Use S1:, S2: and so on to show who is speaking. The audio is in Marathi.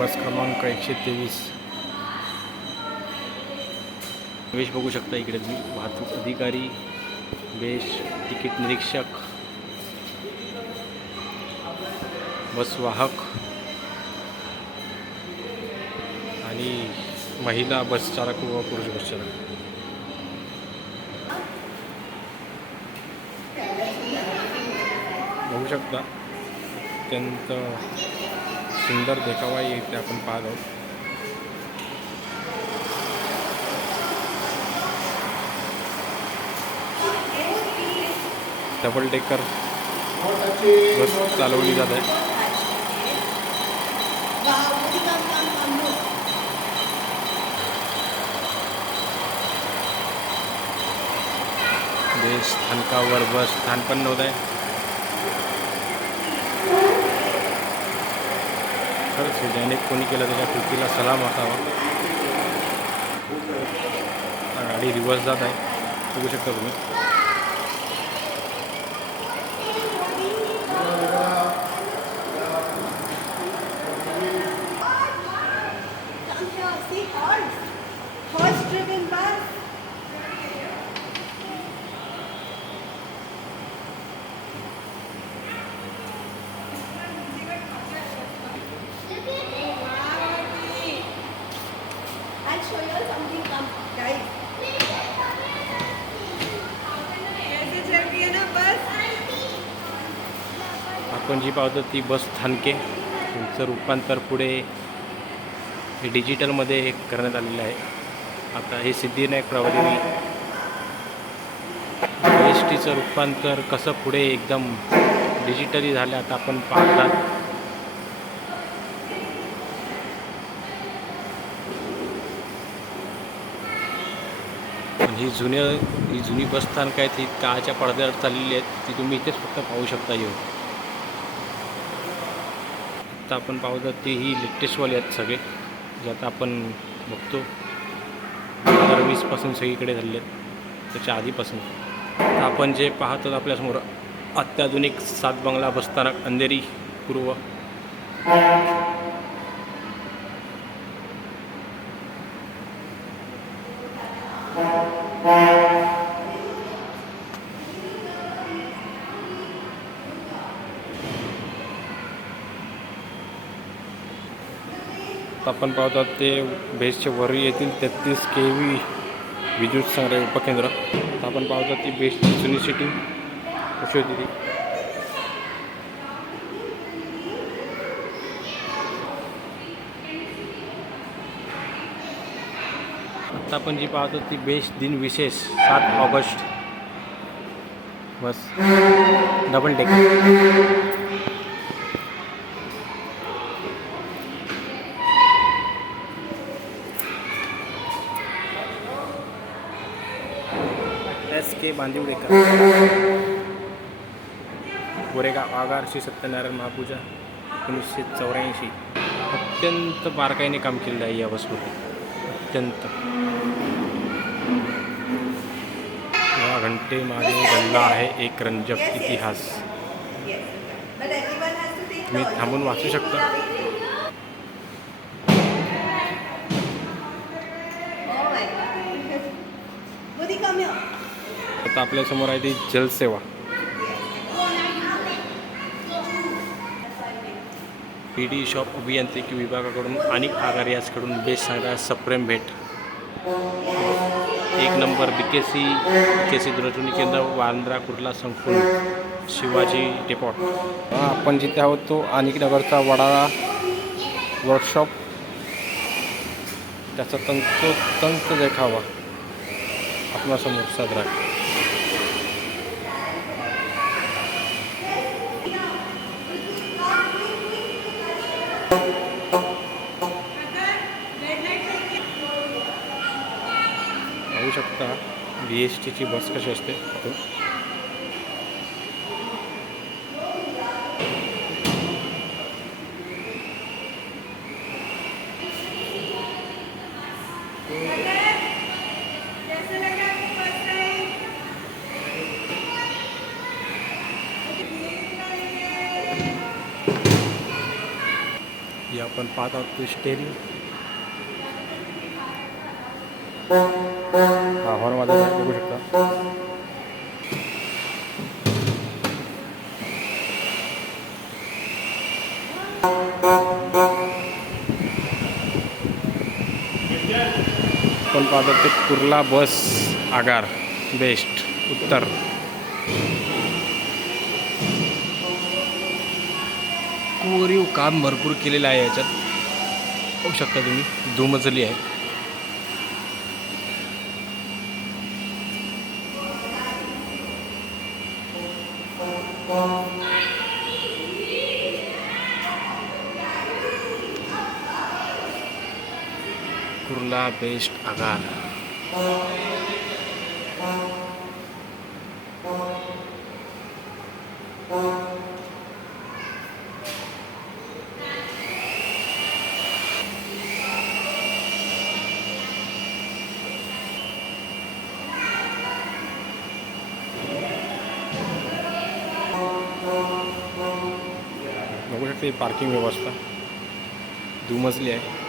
S1: बस क्रमांक एकशे तेवीस. प्रवेश बघू शकता इकडे तुम्ही. वाहतूक अधिकारी बेश तिकीट निरीक्षक बस वाहक आणि महिला बस चालक व पुरुष बस चालक. बघू शकता अत्यंत सुंदर देखावा इथे आपण पाहत आहोत. डबल डेकर बस चालवली जात आहे. देश स्थानकावर बस स्थानपण नव्हतं आहे. खरंच हे ज्याने कोणी केलं त्याच्या कृतीला सलाम असावा गाडी रिवर्स जात आहे. बघू शकता तुम्ही. आपण जी पाहतो ती बस स्थानके तुमचं रूपांतर पुढे हे डिजिटलमध्ये करण्यात आलेलं आहे. आता हे सिद्धिविनायक प्रवादिनी एस टीचं रूपांतर कसं पुढे एकदम डिजिटली झालं आता आपण पाहतात. ही जुन्या ही जुनी बसस्थानकं आहेत ही काळाच्या पडद्यावर चाललेली आहेत ती तुम्ही इथेच फक्त पाहू शकता येऊन आता आपण पाहतो ते ही लेटेस्टवाली आहेत सगळे जे आता आपण बघतो. दोन हजार वीसपासून सगळीकडे झालेले आहेत त्याच्या आधीपासून. आपण जे पाहतो आपल्यासमोर अत्याधुनिक सात बंगला बसस्थानक अंधेरी पूर्व. आपण पाहतो ते बेसच्या वर येथील तेहतीस के व्ही विद्युत संग्रह उपकेंद्र. आपण पाहतो ती बेस्टची जुनी सिटी कशी होती ती. आता आपण जी पाहतो ती बेस्ट दिन विशेष सात August. Bus. Double deck S K Bandivadekar Goregaon आगार श्री सत्यनारायण महापूजा एकोणीसशे चौऱ्याऐंशी. अत्यंत बारकाईने काम केलेलं आहे या वस्तू अत्यंत या घंटेमागे घडला आहे एक रंजक इतिहास. तुम्ही थांबून वाचू शकता. आता आपल्यासमोर आहे ती जलसेवा. पी डी शॉप अभियांत्रिकी विभागाकडून अनेक आगार याचकडून बेस्ट सांगता सप्रेम भेट. एक number B K C K C दूरध्वनी केंद्र वांद्रा कुर्ला संकुल शिवाजी डेपॉट आपण जिथे आहोत तो अनिक नगरचा वडाळा वर्कशॉप त्याचा तंतोतंत देखावा आपणासमोर साजरा. शकता बी एस टीची बस कशी असते इथून. आपण पाहत आहोत स्टेरिंग हा हॉर्न वाजत आहे बघू शकता. आपण पाहतो ते कुर्ला बस आगार बेस्ट उत्तर. कोरीव काम भरपूर केलेलं आहे याच्यात. पाहू शकता तुम्ही दुमजली आहे. कुर्ला बेस्ट आगार बघू शकते पार्किंग व्यवस्था. दुमजली आहे.